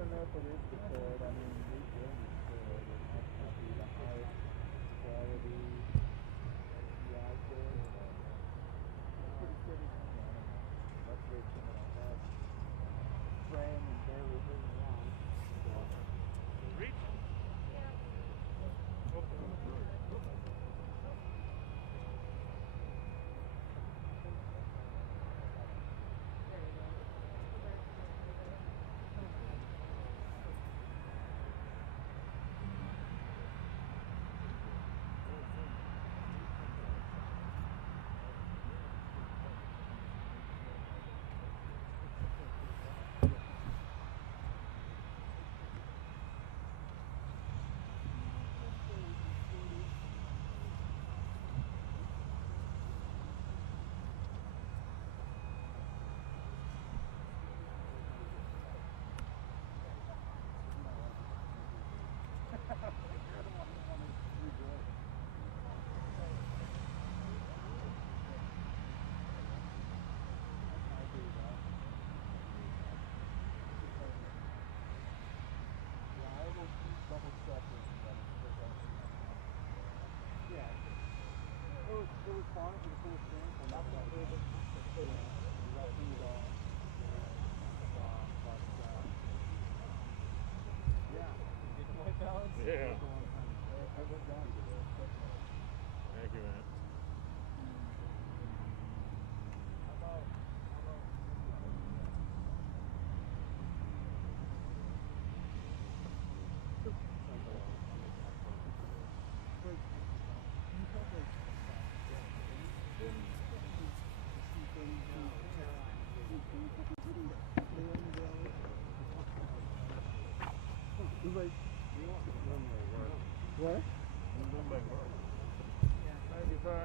don't know if it is the cord. I mean, these buildings cord, it might not be the highest quality out there. It's pretty pretty. I don't know. That's very similar. I have frame and barely moving around. Reach? Yeah. Okay. Yeah. Thank you, man. What? Thank you, sir.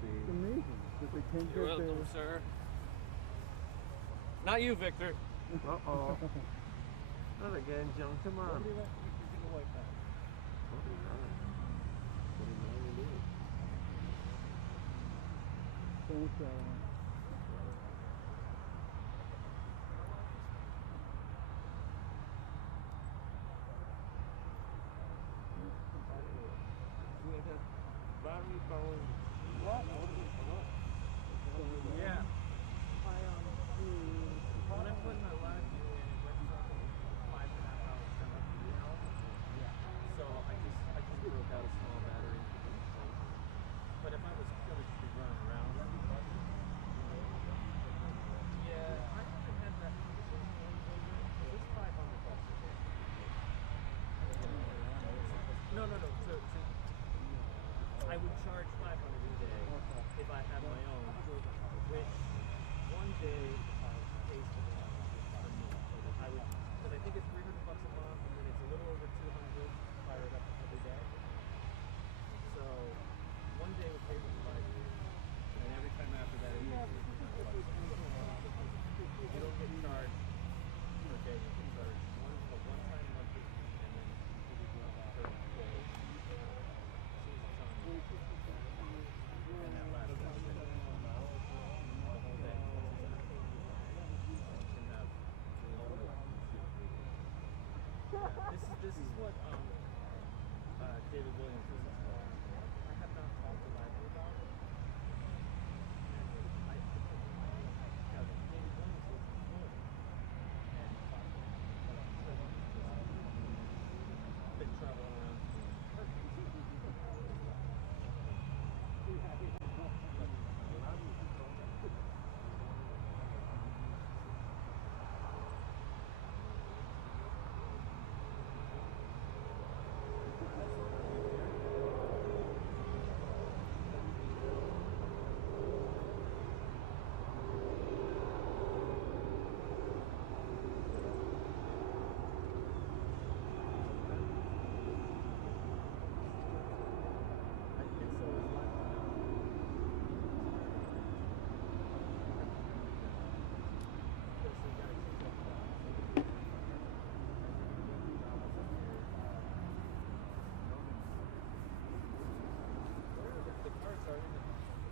It's amazing that they can You're get welcome, there. sir. Not you, Victor. Uh-oh. Not again, John. Come on. Nobody left you to the White House. Probably not. What do you do? Thanks, Battery powered. What? Yeah. When I put my last in, it went from 5.5 hours to 3 hours. Yeah. So I just broke out a small battery. But if I was gonna just be running around, yeah, I haven't had that. This is 500 bucks a day. No. So I would charge 500 a day if I had my own, which one day pays for me. I would, because I think it's 300 bucks a month, and then it's a little over 200 fire it up every day. So one day would pay for the life, and then every time after that, it would be 300 bucks. You don't get charged per day. You get charged one time monthly, and then per day. And that lasts the whole day. This is what David Williams was saying. I have not talked to Bible about it. David Williams lives in Florida and talked to him. Been traveling around.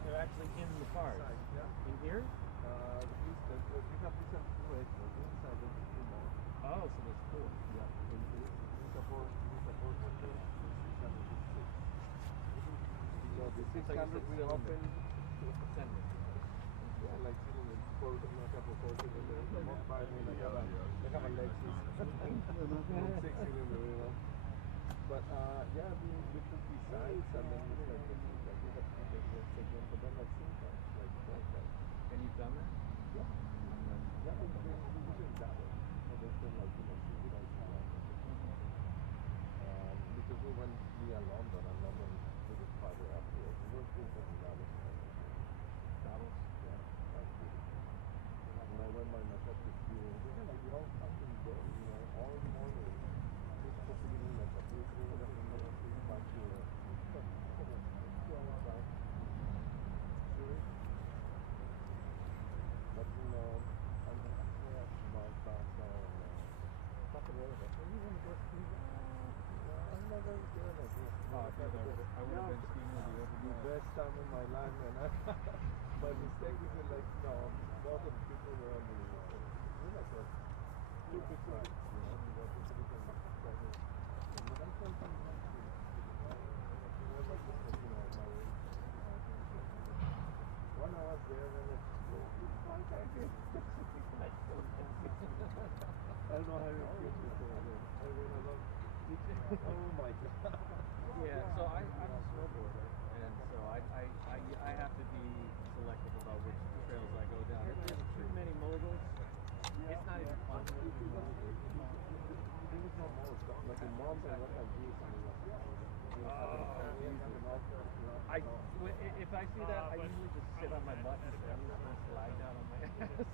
They're actually in the cars. In here? Oh, so there's 4. Yeah, we support for the 606. So the 600 we open, yeah, like cylinders, not couple 4 cylinders. The most by me, they have a Lexus, 6-cylinder, you know. But yeah, we took these sides and then it's like we have to take them, but then like sometimes, like that. And you've done that? Yeah. Yeah, we usually dabble. So there's been like, since we don't have because we went via London and London we just farther afterwards. We were still talking about it. Davos? Yeah, that's good. And I went by myself to ski and like we all fucking go, all morning. We're supposed to be doing like a big thing and then back to 2 hours out. Sure. But I'm about Barca and Pasadena. You want to go ski? I'm not very good at this. I would have been skiing with you. The best time of my life, and my mistake is that, like, both of the people were on the, like a stupid ride, we got this different pleasure. But I felt something like it. It was like, my age. When I was there, then it's like, I did. I don't know how you feel before then. I mean, I love oh my god. Yeah, so I'm a snowboarder, and so I have to be selective about which trails I go down. If there's too many moguls, it's not even fun. There was no more stuff, like in mountain, what I do, if I see that, I usually just sit on my butt and say, I'm just going to slide down on my ass.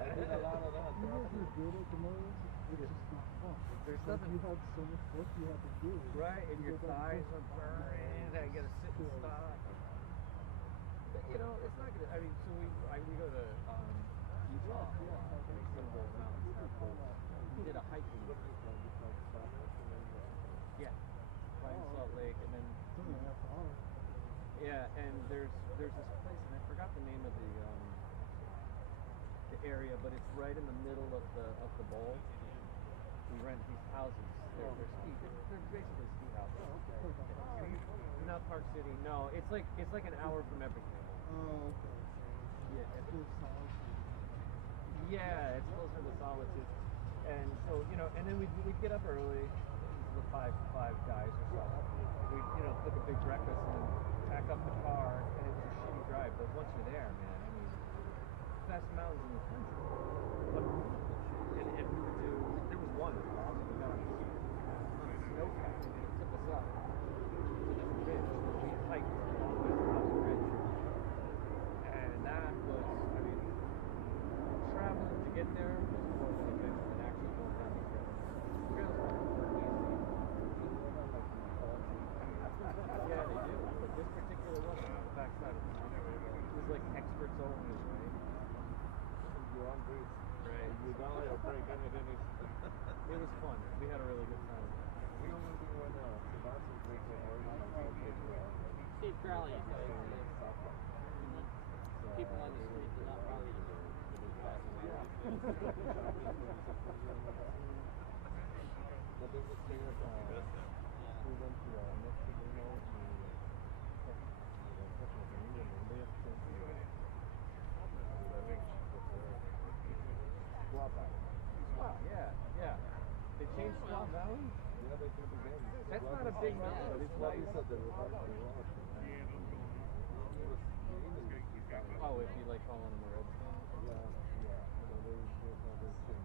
I did a lot of that. Even if you're good at the moves, it's just not fun. There's Like nothing. you have so much work you have to do. Right, and your thighs are burning, I gotta sit and stop. But, it's not good. I mean, so we go to Utah, some of those mountains have those. We did a hiking. Yeah, right in Salt Lake, and then It's only a half hour. yeah, and there's this place, and I forgot the name of the area, but it's right in the middle of the bowl. We rent these houses. They're basically ski houses. Not Park City. No, it's like an hour from everything. Oh, okay. Yeah. It's solitude. Yeah, it's closer to Solitude. And so, and then we'd get up early, the five guys or so. We'd, cook a big breakfast and then pack up the car, and it was a shitty drive, but once you're there, man, I mean, best mountains in the country. And we would there was one that was awesome. We got on a snowpack, and it took us up to this ridge. We hiked all the way up the ridge. And that was, I mean, traveling to get there was more than a bit than actually going down the trail. The trails are easy. Yeah, they do. But this particular one on the backside of the mountain, it was like experts only, right? You're on bridge. Right. You die or break anything. It was fun. We had a really good time. When Sebastian takes a horse, Safe rallying. People on the street do not rally to But there's a thing of, we went to Mexico, Yeah. They changed Squaw Valley? yeah, they did again. That's not a big mountain, but it's What nice. is it, the rock? Oh, it'd be like calling them a redskin? Yeah. So there's another thing.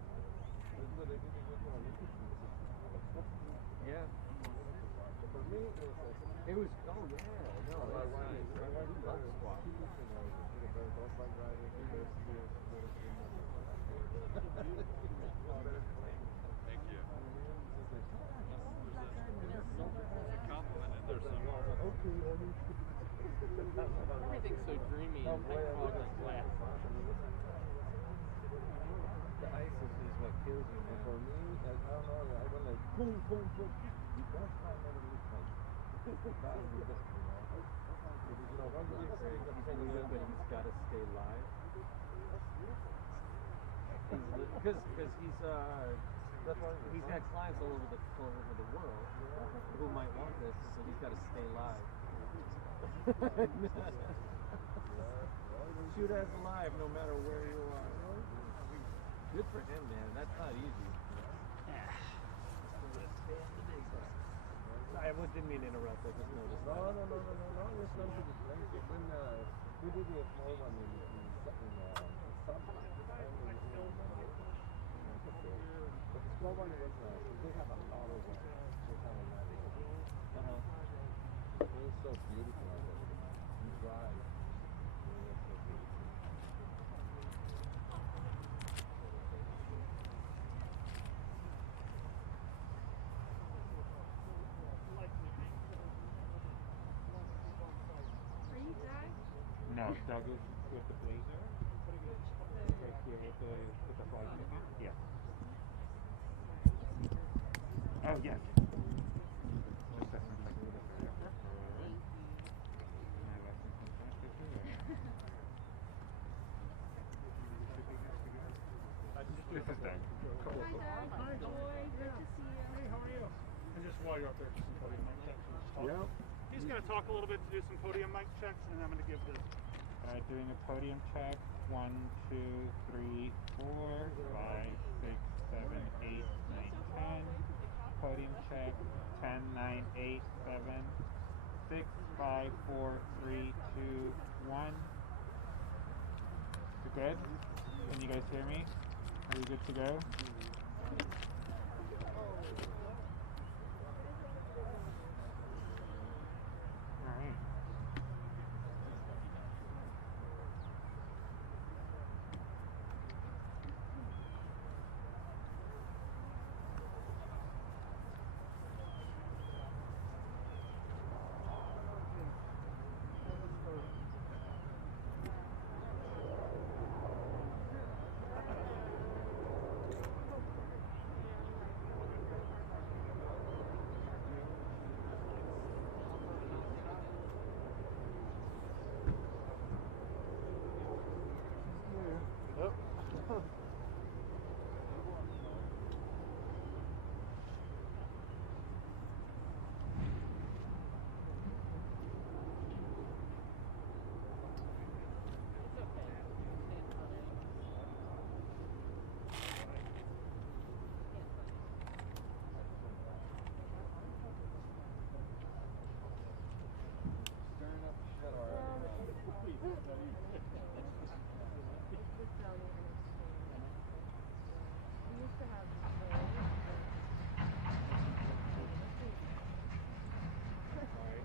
That's what they did again for Olympics. Yeah. For me, It was, oh yeah, no, my wife loves squaw. Thank you. There's a compliment in there somewhere. Everything's so dreamy and high quality flat. The ice is what kills you, man. For me, I don't know, I went like boom. You don't find any like that's the best, once you But he's got to stay live. Because he's That's why He's got clients all over the world who might want this, so he's got to stay live. Shoot us live no matter where you are. Good for him, man. That's not easy. I didn't mean to interrupt. I just noticed. No. It's not to the place. When we did a small one in some but the small one was they have a lot of it. It was so beautiful. You drive. No, Doug is with the blazer. Right here with the flag ticket. Yeah. Oh yes. This is Doug. Hi, Doug. Good to see you. Hey, how are you? And just while you're up there, just some podium mic checks. Yeah. He's going to talk a little bit to do some podium mic checks, and then I'm going to give the... Doing a podium check. 1, 2, 3, 4, 5, 6, 7, 8, 9, 10. Podium check. 10, 9, 8, 7, 6, 5, 4, 3, 2, 1. You good? Can you guys hear me? Are we good to go?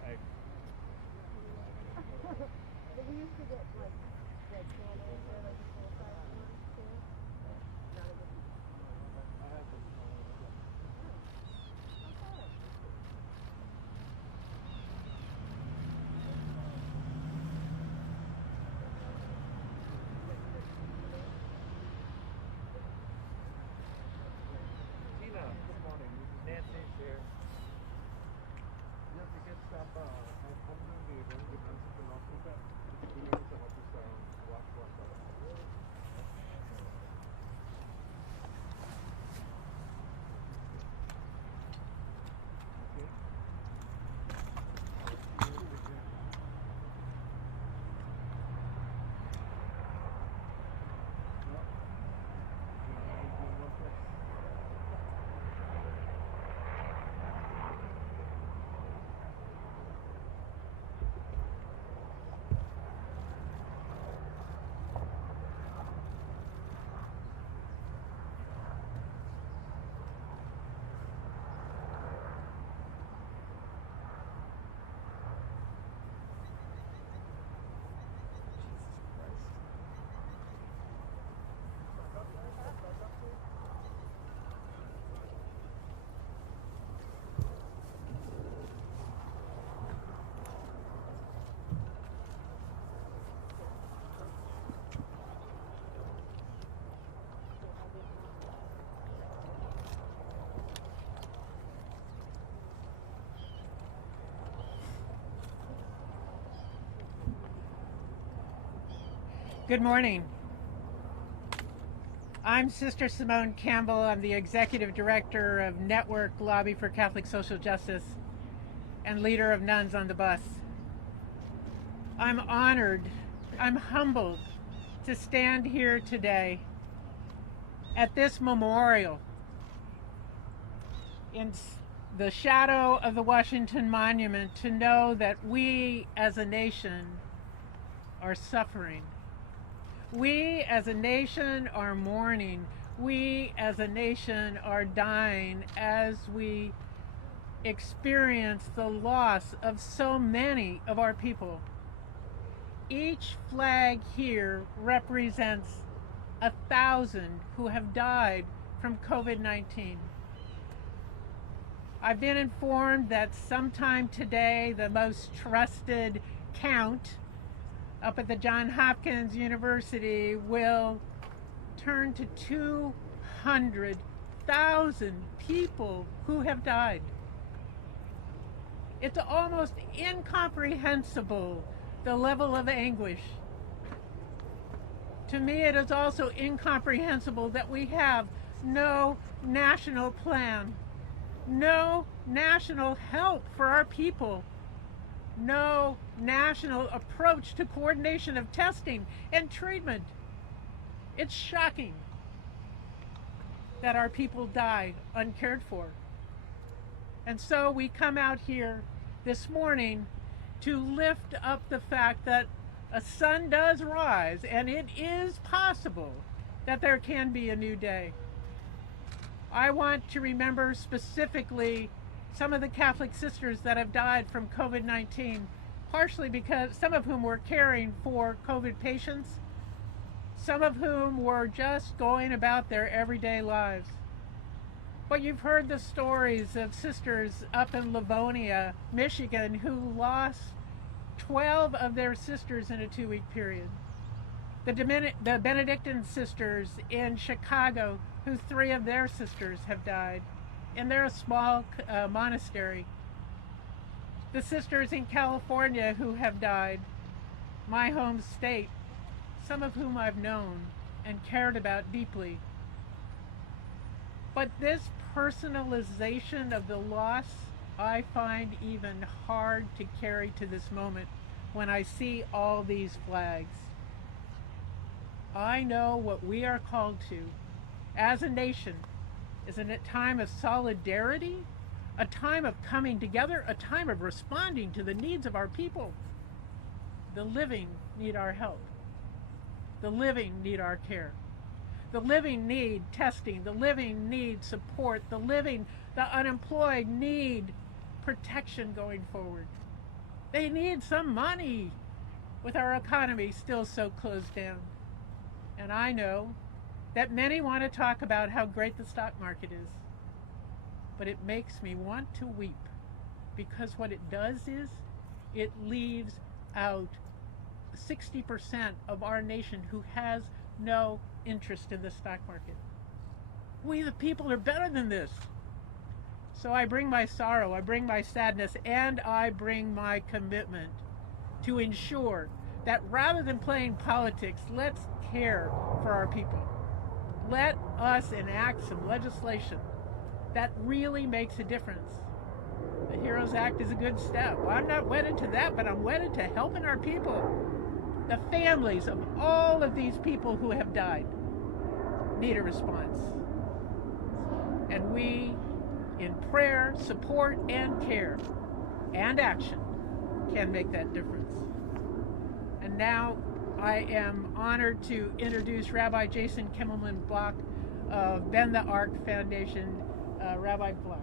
Alright. Nancy's here. Yeah, we get stop. I'm going to be able to answer the last one. We need to help us watch one. Good morning. I'm Sister Simone Campbell. I'm the Executive Director of Network Lobby for Catholic Social Justice and leader of Nuns on the Bus. I'm honored, I'm humbled to stand here today at this memorial in the shadow of the Washington Monument to know that we as a nation are suffering. We as a nation are mourning. We as a nation are dying as we experience the loss of so many of our people. Each flag here represents 1,000 who have died from COVID-19. I've been informed that sometime today the most trusted count up at the Johns Hopkins University will turn to 200,000 people who have died. It's almost incomprehensible, the level of anguish. To me, it is also incomprehensible that we have no national plan, no national help for our people, no national approach to coordination of testing and treatment. It's shocking that our people die uncared for. And so we come out here this morning to lift up the fact that a sun does rise, and it is possible that there can be a new day. I want to remember specifically some of the Catholic sisters that have died from COVID-19, partially because some of whom were caring for COVID patients, some of whom were just going about their everyday lives. But you've heard the stories of sisters up in Livonia, Michigan, who lost 12 of their sisters in a 2-week period. The Benedictine sisters in Chicago, who 3 of their sisters have died, and they're a small monastery. The sisters in California who have died, my home state, some of whom I've known and cared about deeply. But this personalization of the loss, I find even hard to carry to this moment when I see all these flags. I know what we are called to as a nation is in a time of solidarity, a time of coming together, a time of responding to the needs of our people. The living need our help. The living need our care. The living need testing. The living need support. The unemployed need protection going forward. They need some money with our economy still so closed down. And I know that many want to talk about how great the stock market is, but it makes me want to weep, because what it does is it leaves out 60% of our nation who has no interest in the stock market. We the people are better than this. So I bring my sorrow, I bring my sadness, and I bring my commitment to ensure that rather than playing politics, let's care for our people. Let us enact some legislation that really makes a difference. The HEROES Act is a good step. I'm not wedded to that, but I'm wedded to helping our people. The families of all of these people who have died need a response. And we, in prayer, support, and care, and action, can make that difference. And now I am honored to introduce Rabbi Jason Kimmelman Block of Bend the Ark Foundation. Rabbi Block.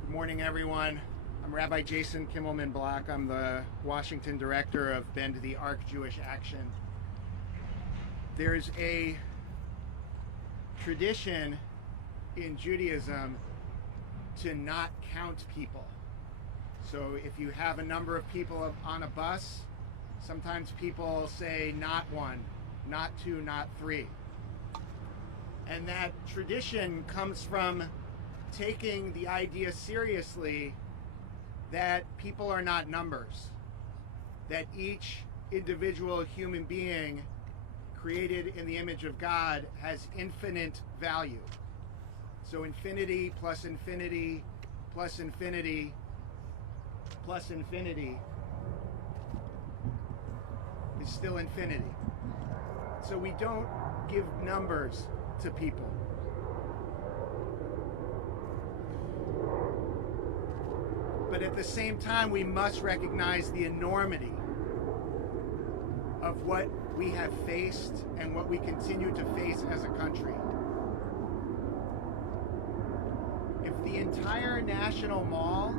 Good morning, everyone. I'm Rabbi Jason Kimmelman Block. I'm the Washington Director of Bend the Ark Jewish Action. There's a tradition in Judaism to not count people. So if you have a number of people on a bus, sometimes people say not 1, not 2, not 3. And that tradition comes from taking the idea seriously that people are not numbers, that each individual human being created in the image of God has infinite value. So infinity plus infinity plus infinity plus infinity is still infinity. So we don't give numbers to people. But at the same time, we must recognize the enormity of what we have faced and what we continue to face as a country. If the entire National Mall,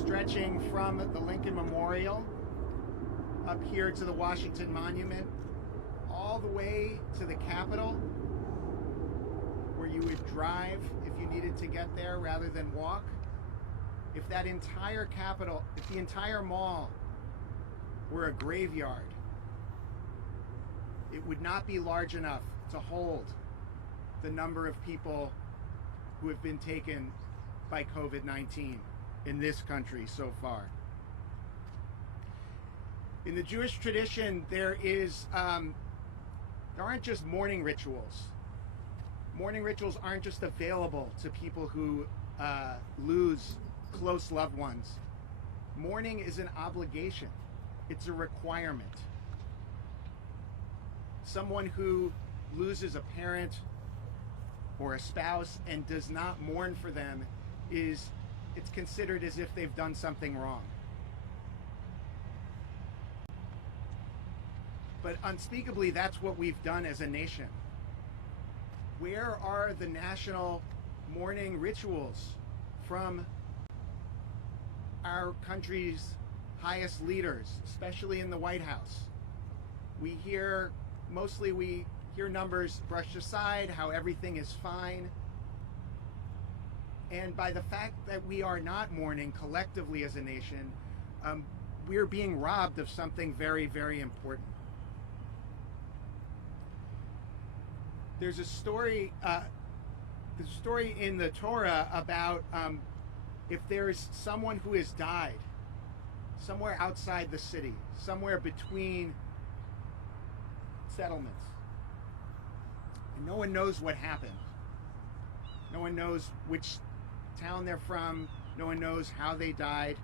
stretching from the Lincoln Memorial up here to the Washington Monument, all the way to the Capitol, where you would drive if you needed to get there rather than walk, if that entire Capitol, if the entire mall were a graveyard, it would not be large enough to hold the number of people who have been taken by COVID-19 in this country so far. In the Jewish tradition, there aren't just mourning rituals. Mourning rituals aren't just available to people who lose close loved ones. Mourning is an obligation. It's a requirement. Someone who loses a parent or a spouse and does not mourn for them it's considered as if they've done something wrong. But unspeakably, that's what we've done as a nation. Where are the national mourning rituals from our country's highest leaders, especially in the White House? We hear numbers brushed aside, how everything is fine. And by the fact that we are not mourning collectively as a nation, we're being robbed of something very, very important. There's a story in the Torah about if there's someone who has died somewhere outside the city, somewhere between settlements, and no one knows what happened. No one knows which town they're from. No one knows how they died.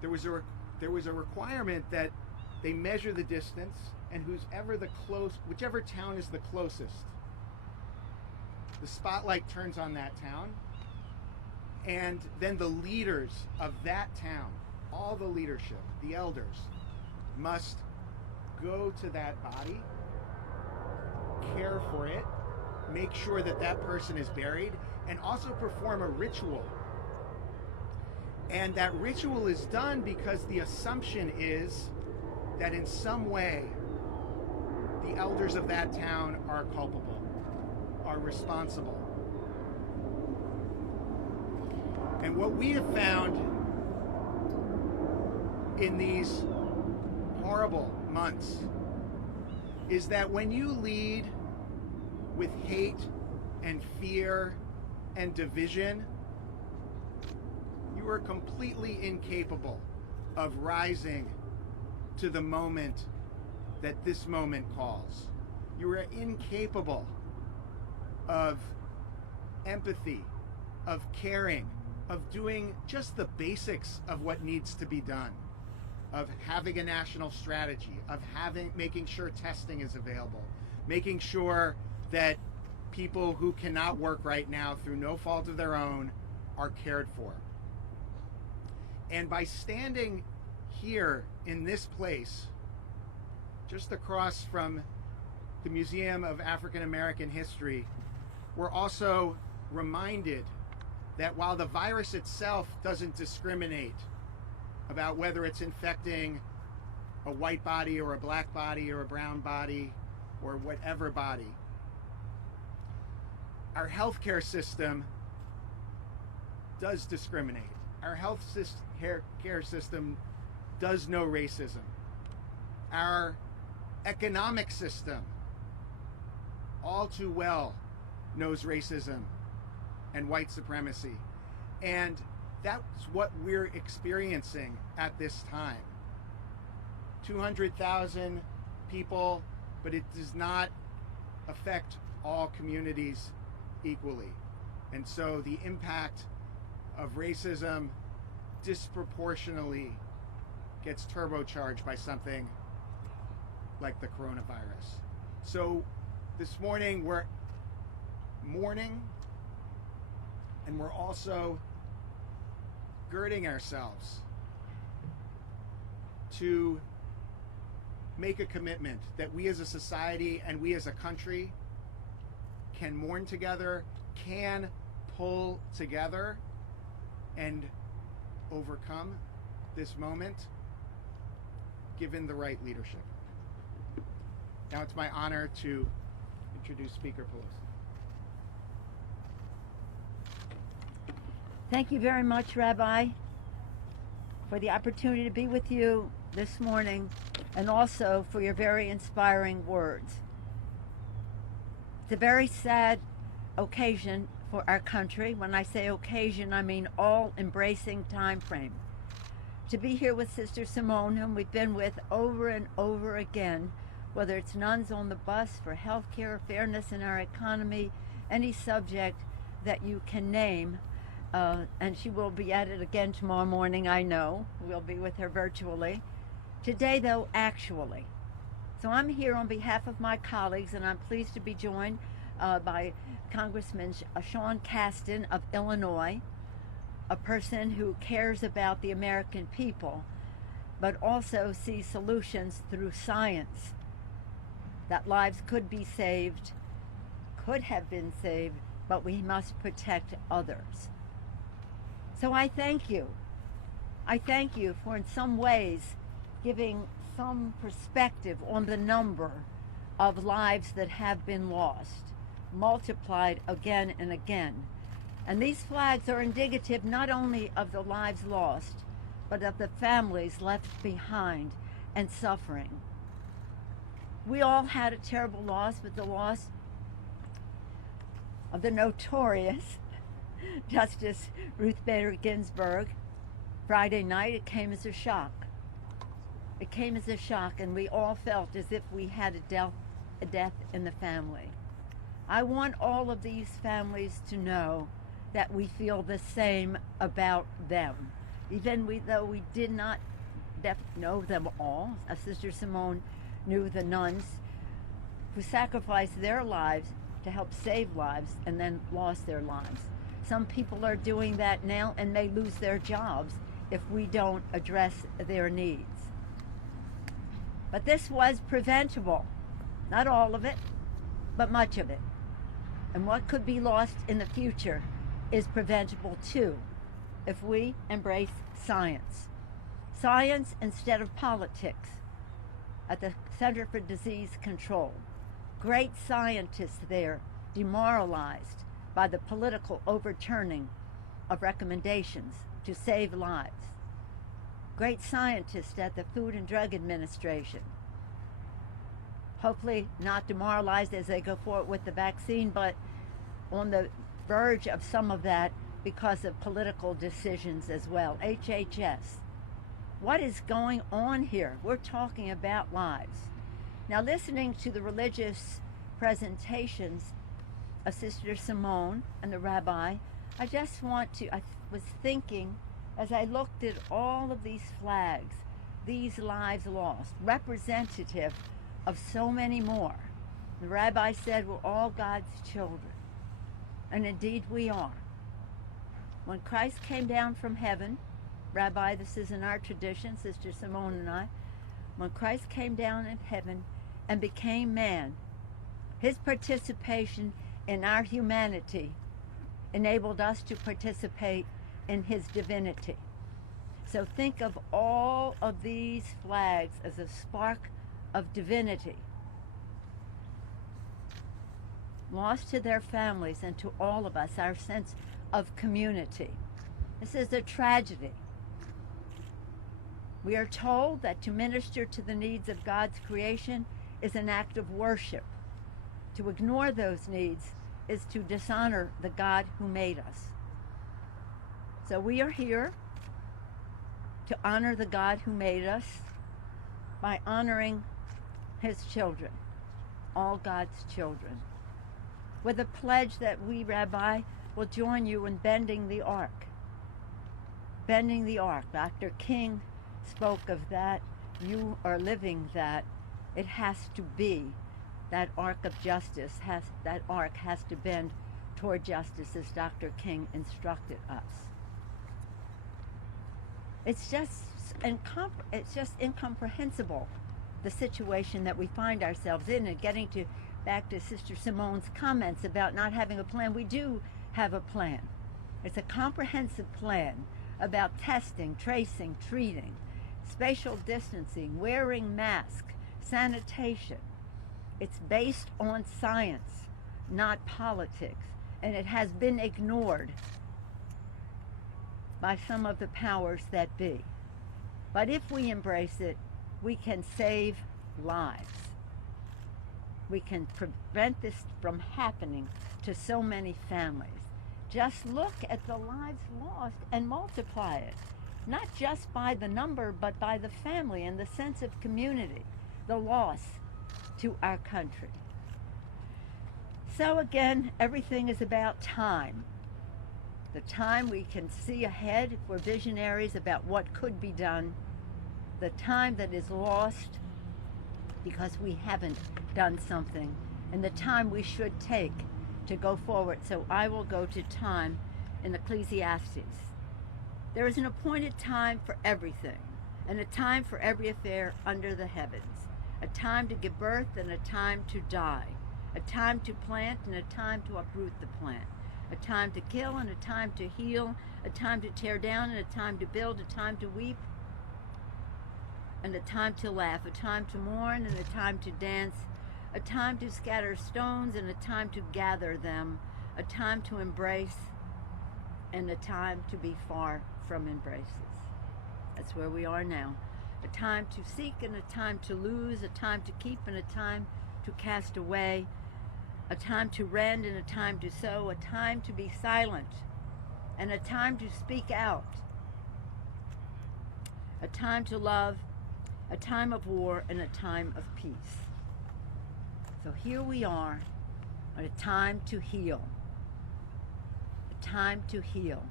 There was a requirement that they measure the distance, and whichever town is the closest, the spotlight turns on that town, and then the leaders of that town, all the leadership, the elders, must go to that body, care for it, make sure that that person is buried, and also perform a ritual. And that ritual is done because the assumption is that in some way the elders of that town are culpable, are responsible. And what we have found in these horrible months is that when you lead with hate and fear and division, you are completely incapable of rising to the moment that this moment calls. You are incapable of empathy, of caring, of doing just the basics of what needs to be done, of having a national strategy, of making sure testing is available, making sure that people who cannot work right now through no fault of their own are cared for. And by standing here in this place, just across from the Museum of African American History, we're also reminded that while the virus itself doesn't discriminate about whether it's infecting a white body or a black body or a brown body or whatever body, our healthcare system does discriminate. Our healthcare system does know racism. Our economic system all too well knows racism and white supremacy. And that's what we're experiencing at this time. 200,000 people, but it does not affect all communities equally. And so the impact of racism disproportionately gets turbocharged by something like the coronavirus. So this morning we're mourning, and we're also girding ourselves to make a commitment that we as a society and we as a country can mourn together, can pull together and overcome this moment, given the right leadership. Now it's my honor to introduce Speaker Pelosi. Thank you very much, Rabbi, for the opportunity to be with you this morning, and also for your very inspiring words. It's a very sad occasion for our country. When I say occasion, I mean all-embracing time frame. To be here with Sister Simone, whom we've been with over and over again, whether it's nuns on the bus for healthcare, fairness in our economy, any subject that you can name, and she will be at it again tomorrow morning, I know. We'll be with her virtually. Today, though, actually. So I'm here on behalf of my colleagues, and I'm pleased to be joined by Congressman Sean Casten of Illinois, a person who cares about the American people, but also sees solutions through science, that lives could be saved, could have been saved, but we must protect others. So I thank you. I thank you for, in some ways, giving some perspective on the number of lives that have been lost, multiplied again and again. And these flags are indicative not only of the lives lost, but of the families left behind and suffering. We all had a terrible loss with the loss of the notorious Justice Ruth Bader Ginsburg. Friday night, it came as a shock. It came as a shock, and we all felt as if we had a death in the family. I want all of these families to know that we feel the same about them. Even though we did not know them all, as Sister Simone knew the nuns who sacrificed their lives to help save lives and then lost their lives. Some people are doing that now and may lose their jobs if we don't address their needs. But this was preventable. Not all of it, but much of it. And what could be lost in the future is preventable too, if we embrace science. Science instead of politics at the Center for Disease Control. Great scientists there, demoralized by the political overturning of recommendations to save lives. Great scientists at the Food and Drug Administration, hopefully not demoralized as they go forward with the vaccine, but on the verge of some of that because of political decisions as well. HHS. What is going on here? We're talking about lives. Now, listening to the religious presentations of Sister Simone and the rabbi, I was thinking as I looked at all of these flags, these lives lost, representative of so many more. The rabbi said we're all God's children, and indeed we are. When Christ came down from heaven, Rabbi, this is in our tradition, Sister Simone and I, when Christ came down in heaven and became man, his participation in our humanity enabled us to participate in his divinity. So think of all of these flags as a spark of divinity, lost to their families and to all of us, our sense of community. This is a tragedy. We are told that to minister to the needs of God's creation is an act of worship. To ignore those needs is to dishonor the God who made us. So we are here to honor the God who made us by honoring his children, all God's children, with a pledge that we, Rabbi, will join you in bending the ark. Bending the ark. Dr. King spoke of that. You are living that. It has to be. That ark of justice, that ark has to bend toward justice, as Dr. King instructed us. It's just incomprehensible, the situation that we find ourselves in. And getting back to Sister Simone's comments about not having a plan, we do have a plan. It's a comprehensive plan about testing, tracing, treating, spatial distancing, wearing masks, sanitation. It's based on science, not politics, and it has been ignored by some of the powers that be. But if we embrace it, we can save lives. We can prevent this from happening to so many families. Just look at the lives lost and multiply it, not just by the number, but by the family and the sense of community, the loss to our country. So again, everything is about time. The time we can see ahead, if we're visionaries about what could be done. The time that is lost because we haven't done something, and the time we should take to go forward. So I will go to time in Ecclesiastes. There is an appointed time for everything, and a time for every affair under the heavens. A time to give birth and a time to die. A time to plant and a time to uproot the plant. A time to kill and a time to heal. A time to tear down and a time to build. A time to weep and a time to laugh. A time to mourn and a time to dance. A time to scatter stones and a time to gather them. A time to embrace and a time to be far from embraces. That's where we are now. A time to seek and a time to lose. A time to keep and a time to cast away. A time to rend and a time to sow. A time to be silent and a time to speak out. A time to love, a time of war, and a time of peace. So here we are at a time to heal. A time to heal.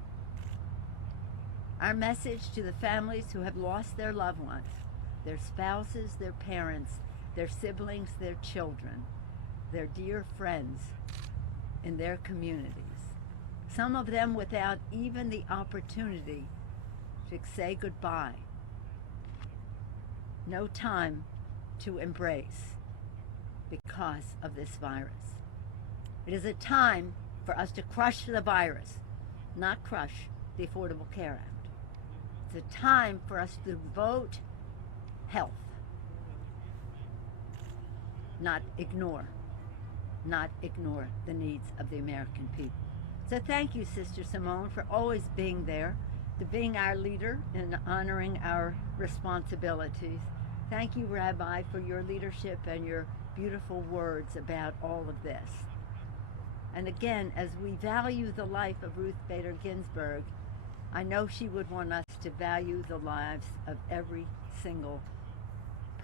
Our message to the families who have lost their loved ones, their spouses, their parents, their siblings, their children, their dear friends in their communities. Some of them without even the opportunity to say goodbye. No time to embrace because of this virus. It is a time for us to crush the virus, not crush the Affordable Care Act. It's a time for us to vote health, not ignore the needs of the American people. So thank you, Sister Simone, for always being there, to being our leader and honoring our responsibilities. Thank you, Rabbi, for your leadership and your beautiful words about all of this. And again, as we value the life of Ruth Bader Ginsburg, I know she would want us to value the lives of every single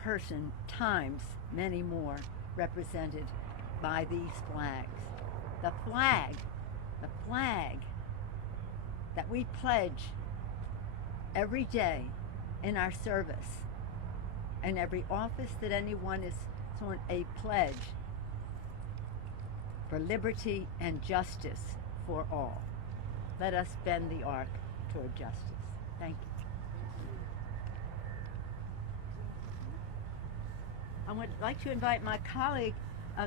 person, times many more, represented by these flags. The flag that we pledge every day in our service, and every office that anyone is sworn, a pledge for liberty and justice for all. Let us bend the arc toward justice. Thank you. I would like to invite my colleague,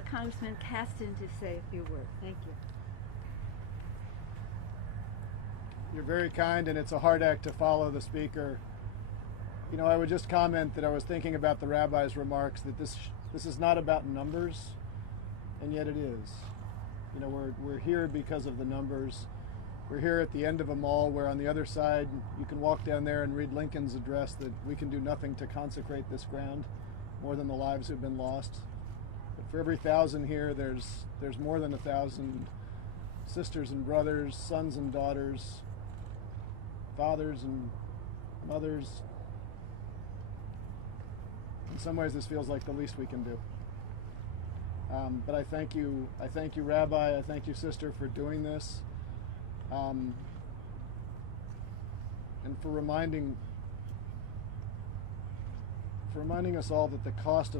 Congressman Caston, to say a few words. Thank you. You're very kind, and it's a hard act to follow the speaker. You know, I would just comment that I was thinking about the rabbi's remarks that this is not about numbers, and yet it is. You know, we're here because of the numbers. We're here at the end of a mall where on the other side you can walk down there and read Lincoln's address that we can do nothing to consecrate this ground more than the lives who've been lost. But for every 1,000 here, there's more than 1,000 sisters and brothers, sons and daughters, fathers and mothers. In some ways, this feels like the least we can do. But I thank you, Rabbi, I thank you, Sister, for doing this, and for reminding us all that the cost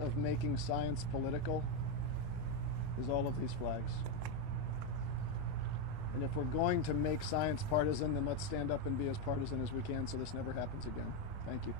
of making science political is all of these flags. And if we're going to make science partisan, then let's stand up and be as partisan as we can so this never happens again. Thank you.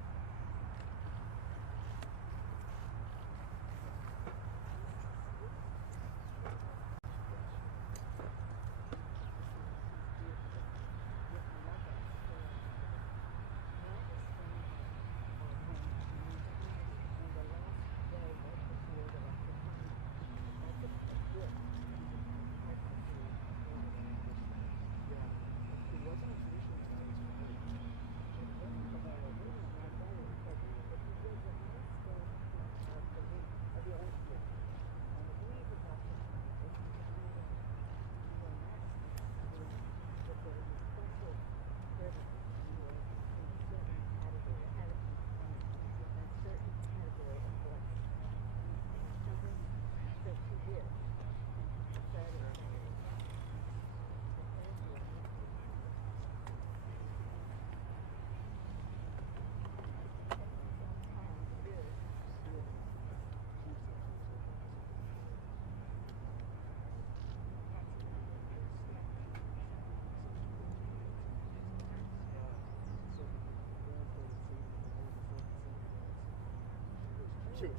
Jewish.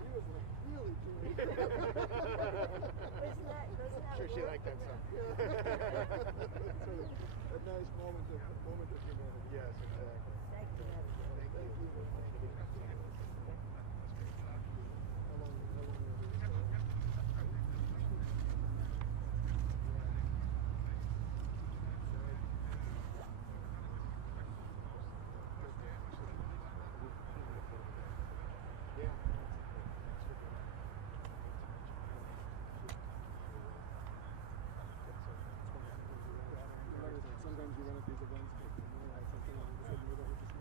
She was like really Jewish. Sure, she liked that song. A nice moment of humanity. Yes, exactly. Thank you. Thank you. How long sometimes you run at these events, but you realize something all of a sudden you don't just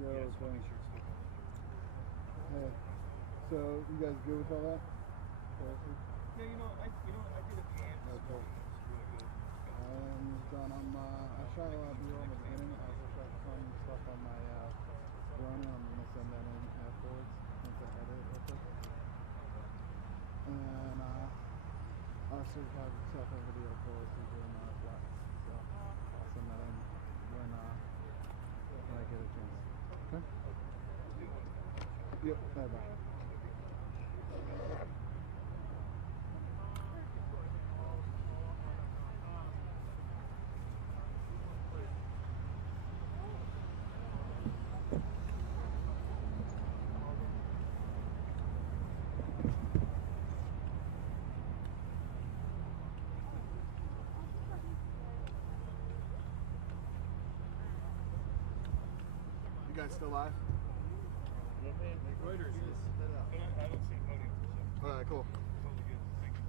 Yo, thanks. Hey, so you guys good with all that? Yeah, I did a pan. Okay. Done. I shot a lot of B-roll in the beginning. I also shot some stuff on my drone, and I'm gonna send that in afterwards once I edit it real quick. And also have myself a video for doing black, so I'll send that in when I get a chance. Okay? Yep, bye-bye. guys still live? Reuters is. I don't see podium. So. All right, cool. Totally good. Thank you.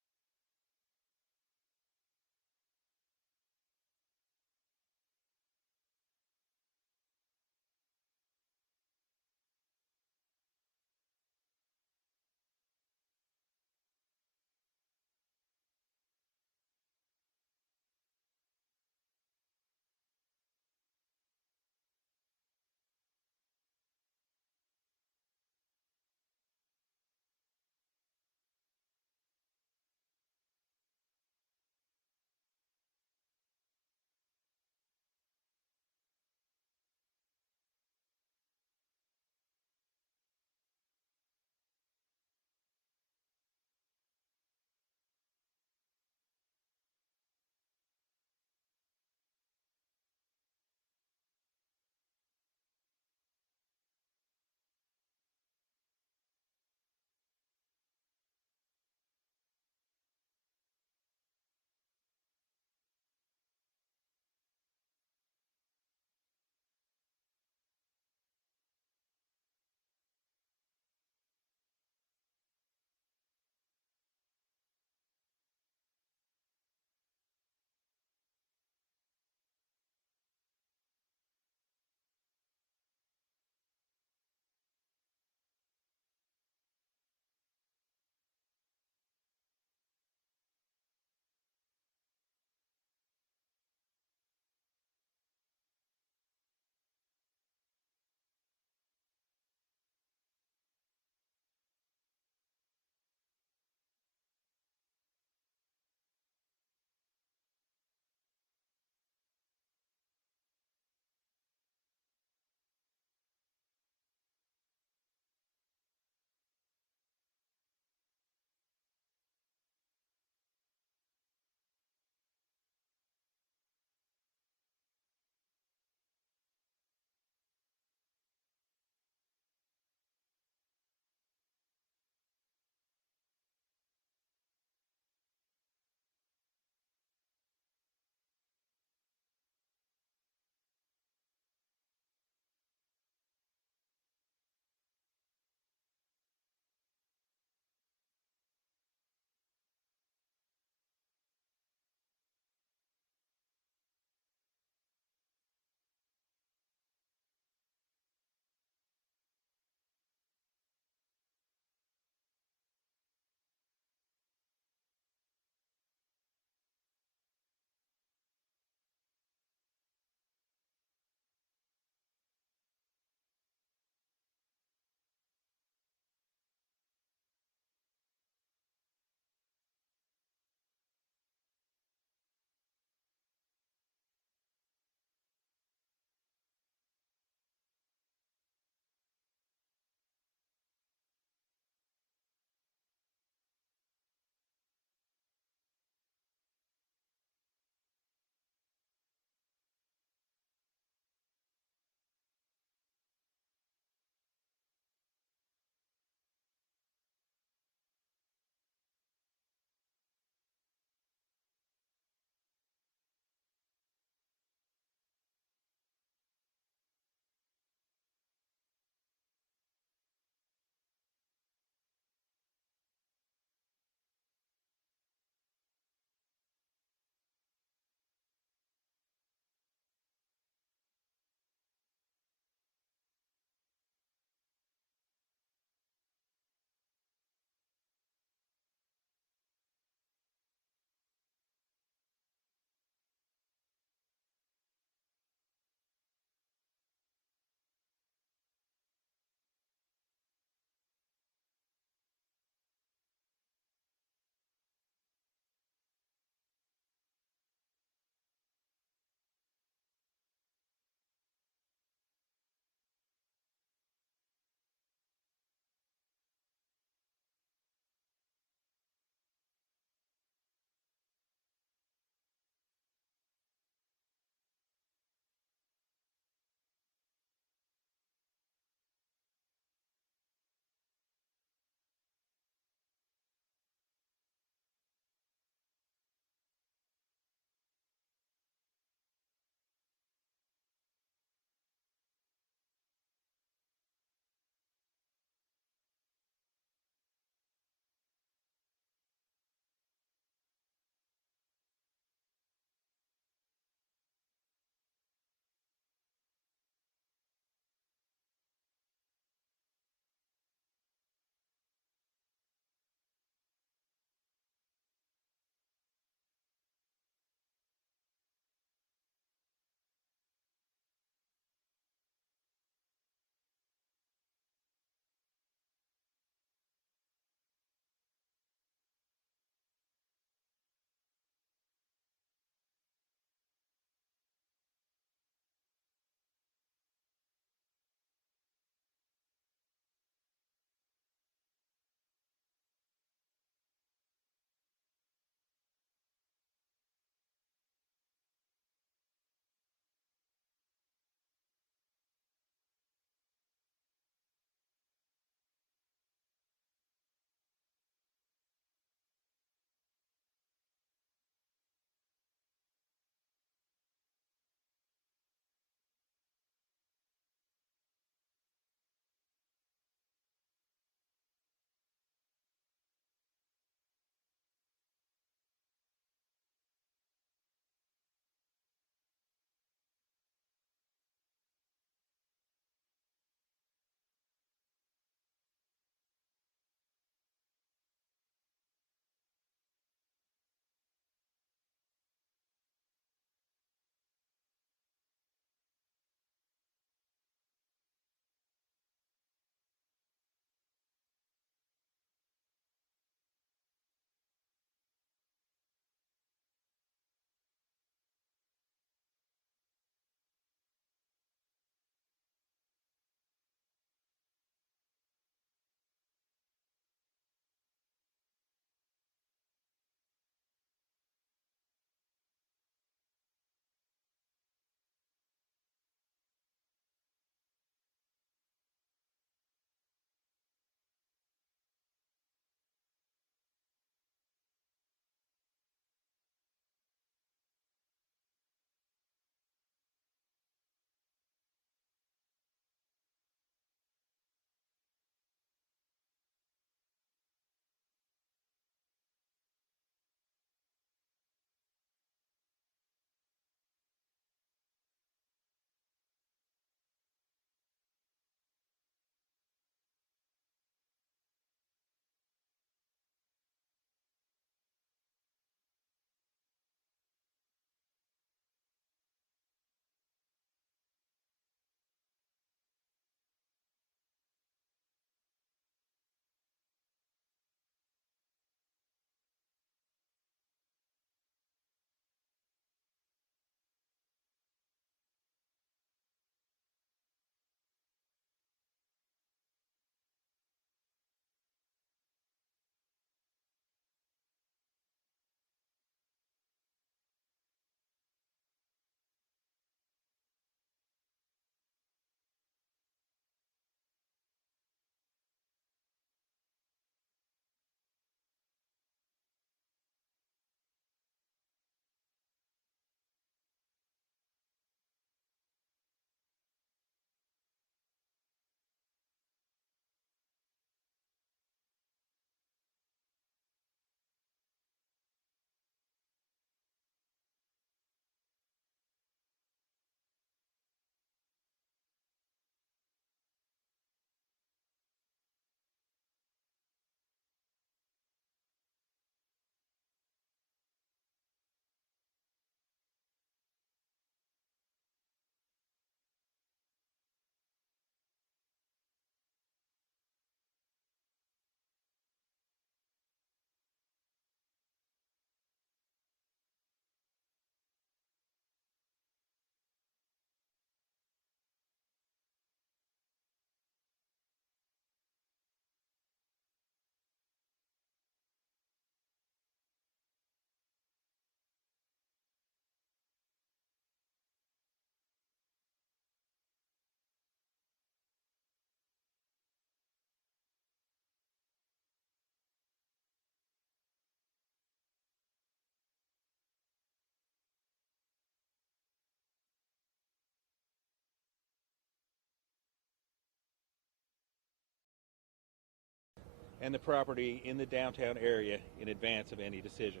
and the property in the downtown area in advance of any decision.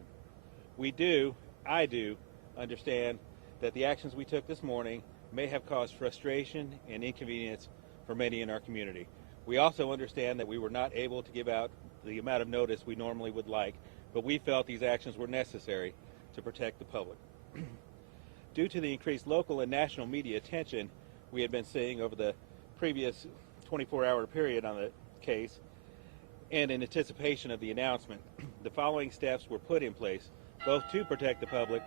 I do understand that the actions we took this morning may have caused frustration and inconvenience for many in our community. We also understand that we were not able to give out the amount of notice we normally would like, but we felt these actions were necessary to protect the public. Due to the increased local and national media attention we had been seeing over the previous 24-hour period on the case, and in anticipation of the announcement, the following steps were put in place, both to protect the public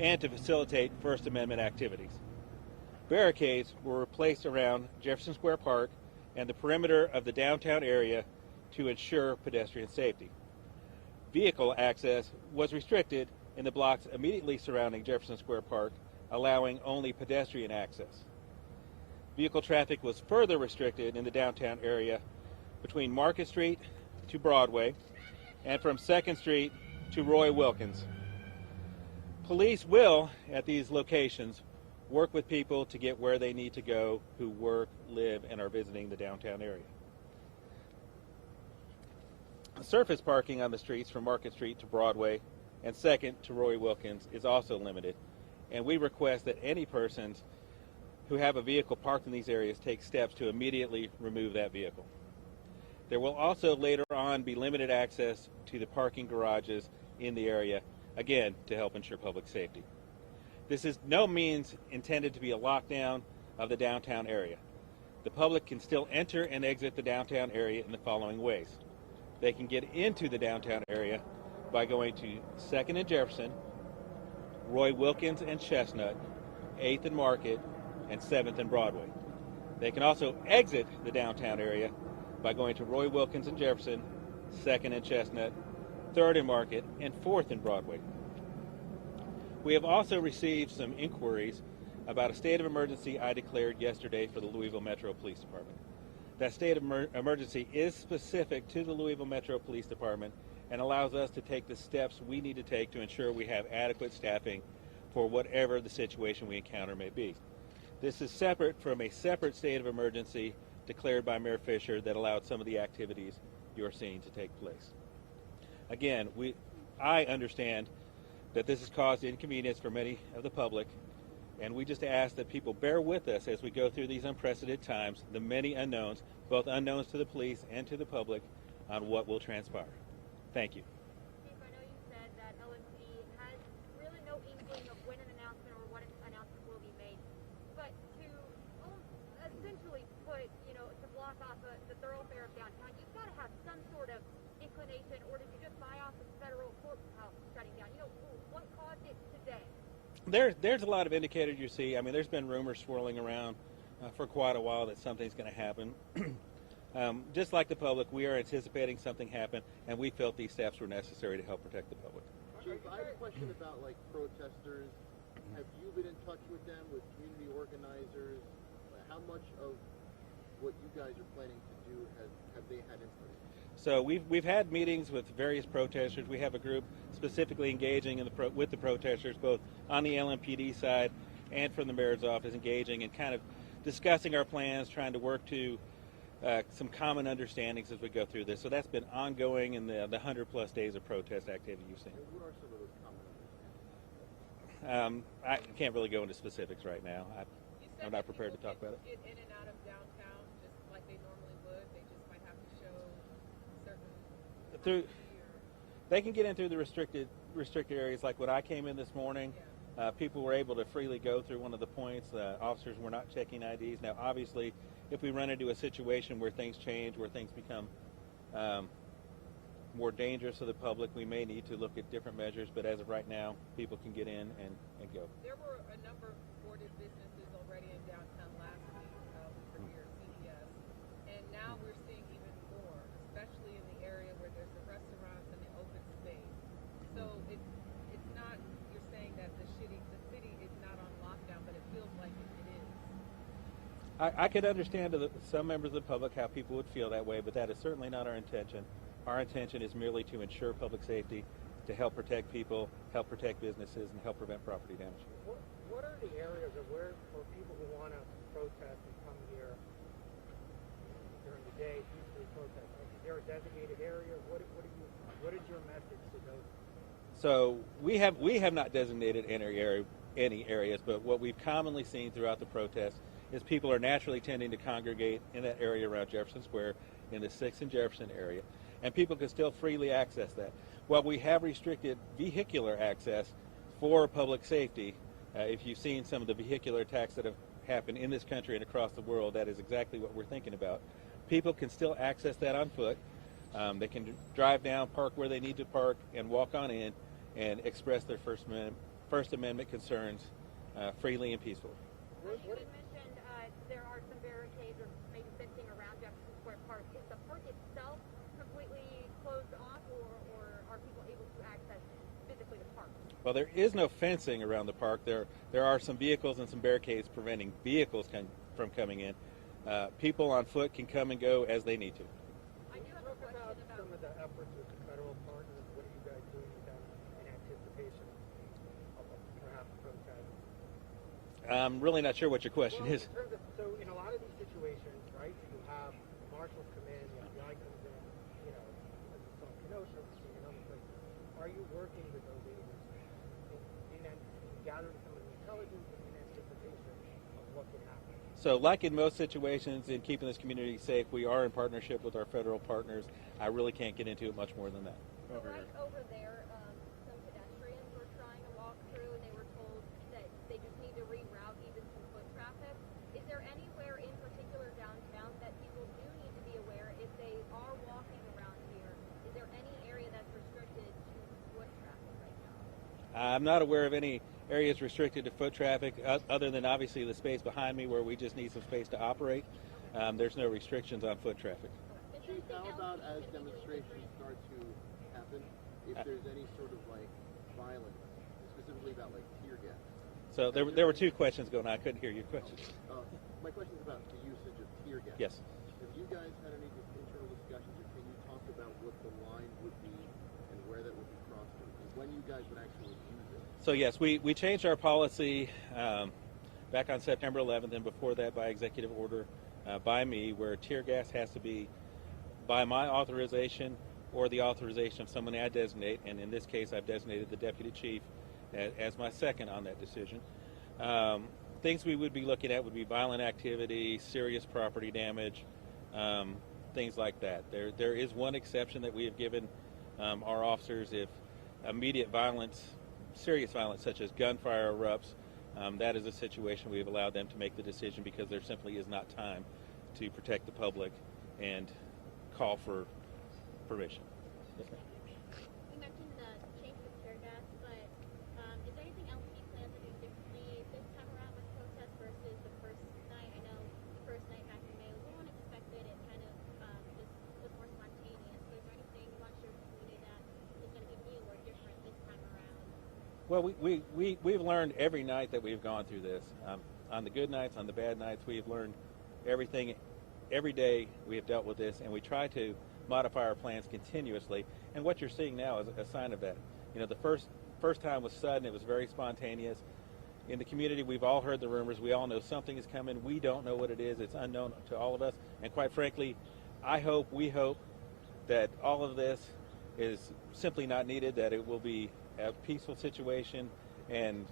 and to facilitate First Amendment activities. Barricades were placed around Jefferson Square Park and the perimeter of the downtown area to ensure pedestrian safety. Vehicle access was restricted in the blocks immediately surrounding Jefferson Square Park, allowing only pedestrian access. Vehicle traffic was further restricted in the downtown area between Market Street to Broadway and from 2nd Street to Roy Wilkins. Police will, at these locations, work with people to get where they need to go who work, live, and are visiting the downtown area. Surface parking on the streets from Market Street to Broadway and 2nd to Roy Wilkins is also limited, and we request that any persons who have a vehicle parked in these areas take steps to immediately remove that vehicle. There will also later on be limited access to the parking garages in the area, again, to help ensure public safety. This is no means intended to be a lockdown of the downtown area. The public can still enter and exit the downtown area in the following ways. They can get into the downtown area by going to 2nd and Jefferson, Roy Wilkins and Chestnut, 8th and Market, and 7th and Broadway. They can also exit the downtown area by going to Roy Wilkins and Jefferson, 2nd and Chestnut, 3rd and Market, and 4th and Broadway. We have also received some inquiries about a state of emergency I declared yesterday for the Louisville Metro Police Department. That state of emergency is specific to the Louisville Metro Police Department and allows us to take the steps we need to take to ensure we have adequate staffing for whatever the situation we encounter may be. This is separate from a separate state of emergency declared by Mayor Fisher that allowed some of the activities you're seeing to take place. Again, I understand that this has caused inconvenience for many of the public, and we just ask that people bear with us as we go through these unprecedented times, the many unknowns, both unknowns to the police and to the public, on what will transpire. Thank you. Chief, I know you said that LMPD has really no inkling of when an announcement or what an announcement will be made, but to essentially put, to block off the thoroughfare of downtown, you've got to have some sort of inclination, or did you just buy off the federal courthouse shutting down? What caused it today? There's a lot of indicators you see. I mean, there's been rumors swirling around for quite a while that something's going to happen. Just like the public, we are anticipating something happen, and we felt these steps were necessary to help protect the public. Chief, I have a question about protesters. Have you been in touch with them, with community organizers? How much of what you guys are planning to do have they had input? So we've had meetings with various protesters. We have a group specifically engaging with the protesters, both on the LMPD side and from the mayor's office, engaging and kind of discussing our plans, trying to work to some common understandings as we go through this. So that's been ongoing in the 100+ days of protest activity you've seen. And what are some of those common understandings? I can't really go into specifics right now. I'm not prepared to talk about it. Get in and out of downtown just like they normally would. They just might have to show certain. They can get in through the restricted areas. Like when I came in this morning, people were able to freely go through one of the points. Officers were not checking IDs. Now, obviously, if we run into a situation where things change, where things become more dangerous to the public, we may need to look at different measures. But as of right now, people can get in and go. There were a number of boarded businesses already in downtown last week. We were here at CES. And now we're seeing even more, especially in the area where there's the restaurants and the open space. So it's not, you're saying that the city is not on lockdown, but it feels like it is. I could understand to some members of the public how people would feel that way, but that is certainly not our intention. Our intention is merely to ensure public safety, to help protect people, help protect businesses, and help prevent property damage. What are the areas of where for people who want to protest and come here during the day, peacefully protest? Is there a designated area? What is your message to those? So we have not designated any areas, but what we've commonly seen throughout the protests is people are naturally tending to congregate in that area around Jefferson Square, in the 6th and Jefferson area, and people can still freely access that. While we have restricted vehicular access for public safety, if you've seen some of the vehicular attacks that have happened in this country and across the world, that is exactly what we're thinking about. People can still access that on foot. They can drive down, park where they need to park, and walk on in and express their First Amendment concerns freely and peacefully. You mentioned there are some barricades or maybe fencing around Jefferson Square Park. Is the park itself completely closed off, or are people able to access physically the park? Well, there is no fencing around the park. There are some vehicles and some barricades preventing vehicles from coming in. People on foot can come and go as they need to. I do have a question about some of the efforts with the federal partners. What are you guys doing with them in anticipation of perhaps protest? I'm really not sure what your question is. In terms of, so in a lot of these situations, right, you have marshals come in, the FBI comes in, you know, as we saw in Kenosha, we've seen in other places. Are you working with those agencies in gathering some of the intelligence and in anticipation of what could happen? So like in most situations in keeping this community safe, we are in partnership with our federal partners. I really can't get into it much more than that. over there, some pedestrians were trying to walk through, and they were told that they just need to reroute even some foot traffic. Is there anywhere in particular downtown that people do need to be aware if they are walking around here? Is there any area that's restricted to foot traffic right now? I'm not aware of any areas restricted to foot traffic other than obviously the space behind me where we just need some space to operate. There's no restrictions on foot traffic. Chief, how about as demonstrations start to happen, if there's any sort of like violence, specifically about like tear gas? So there were two questions going on. I couldn't hear your question. My question is about the usage of tear gas. Yes. Have you guys had any internal discussions, or can you talk about what the line would be and where that would be crossed, and when you guys would actually use it? So yes, we changed our policy back on September 11th, and before that by executive order by me, where tear gas has to be by my authorization or the authorization of someone I designate, and in this case I've designated the deputy chief as my second on that decision. Things we would be looking at would be violent activity, serious property damage, things like that. There is one exception that we have given our officers if immediate violence, serious violence such as gunfire erupts. That is a situation we have allowed them to make the decision because there simply is not time to protect the public and call for permission. Yes, ma'am. You mentioned the change of tear gas, but is there anything else you plan to do differently this time around with protests versus the first night? I know the first night back in May was a little unexpected. It kind of just was more spontaneous. So is there anything you want to share with the community that is going to be new or different this time around? Well, we've learned every night that we've gone through this. On the good nights, on the bad nights, we've learned everything. Every day we have dealt with this, and we try to modify our plans continuously. And what you're seeing now is a sign of that. You know, the first time was sudden. It was very spontaneous. In the community, we've all heard the rumors. We all know something is coming. We don't know what it is. It's unknown to all of us. And quite frankly, we hope that all of this is simply not needed, that it will be a peaceful situation, and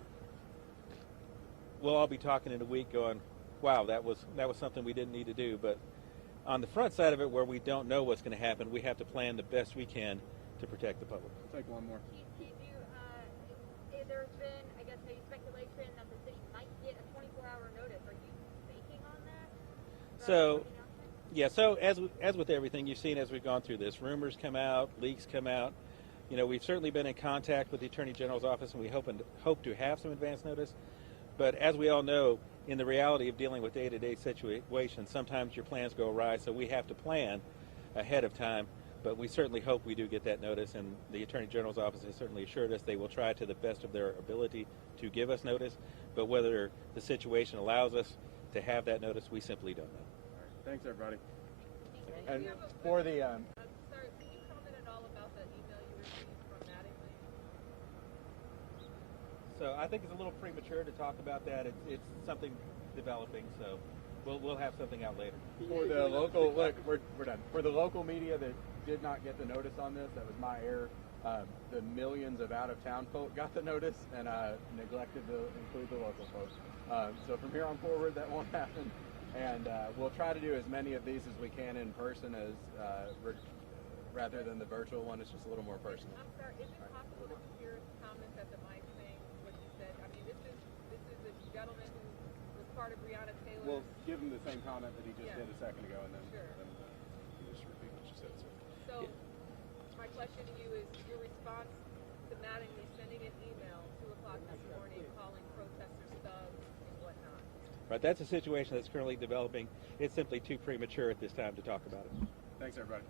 we'll all be talking in a week going, wow, that was something we didn't need to do. But on the front side of it, where we don't know what's going to happen, we have to plan the best we can to protect the public. I'll take one more. There's been, I guess, maybe speculation that the city might get a 24-hour notice. Are you banking on that? So as with everything you've seen as we've gone through this, rumors come out, leaks come out. You know, we've certainly been in contact with the Attorney General's office, and we hope to have some advance notice. But as we all know, in the reality of dealing with day-to-day situations, sometimes your plans go awry, so we have to plan ahead of time. But we certainly hope we do get that notice, and the Attorney General's office has certainly assured us they will try to the best of their ability to give us notice. But whether the situation allows us to have that notice, we simply don't know. All right. Thanks, everybody. And for the... sorry, can you comment So I think it's a little premature to talk about that. It's something developing, so we'll have something out later. For the local, look, we're done. For the local media that did not get the notice on this, that was my error. The millions of out-of-town folk got the notice, and neglected to include the local folks. So from here on forward, that won't happen. And we'll try to do as many of these as we can in person, as rather than the virtual one. It's just a little more personal. I'm sorry, is it possible to hear comments at the mic saying what you said? I mean, this is a gentleman who was part of Breonna Taylor's. We'll give him the same comment that he just did a second ago, and then, Sure. then you just repeat what you said. So my question to you is your response to Mattingly sending an email 2 o'clock this morning calling protesters thugs and whatnot. Right, that's a situation that's currently developing. It's simply too premature at this time to talk about it. Thanks, everybody.